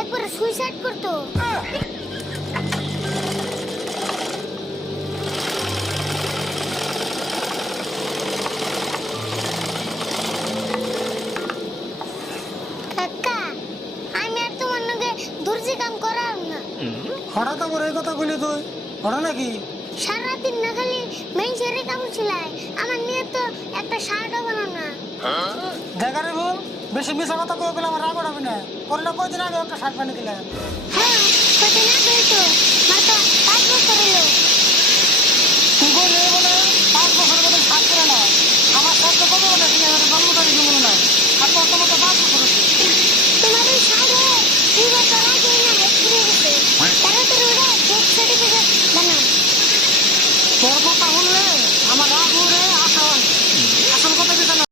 একবার সুইসাইড করতো। কাকা আমি আর তোমার নাকি দর্জি কাম করার না। হঠাৎ আবার এই কথা বলি তুই হঠাৎ নাকি? সারাদিন না খালি মেয়েছের কাপড় ছিলাই, আমার নিয়ে তো একটা শার্টও বানাও না। দেখা রে বোন, বেশি মিশা কথা কয়ে গেলে আমার রাগ উঠাবি না। করলে কয়দিন আগে একটা শার্ট বানিয়ে দিলে। হ্যাঁ কদিন আগে তো মাত্র 5 বছর হলো। তুই কই রে?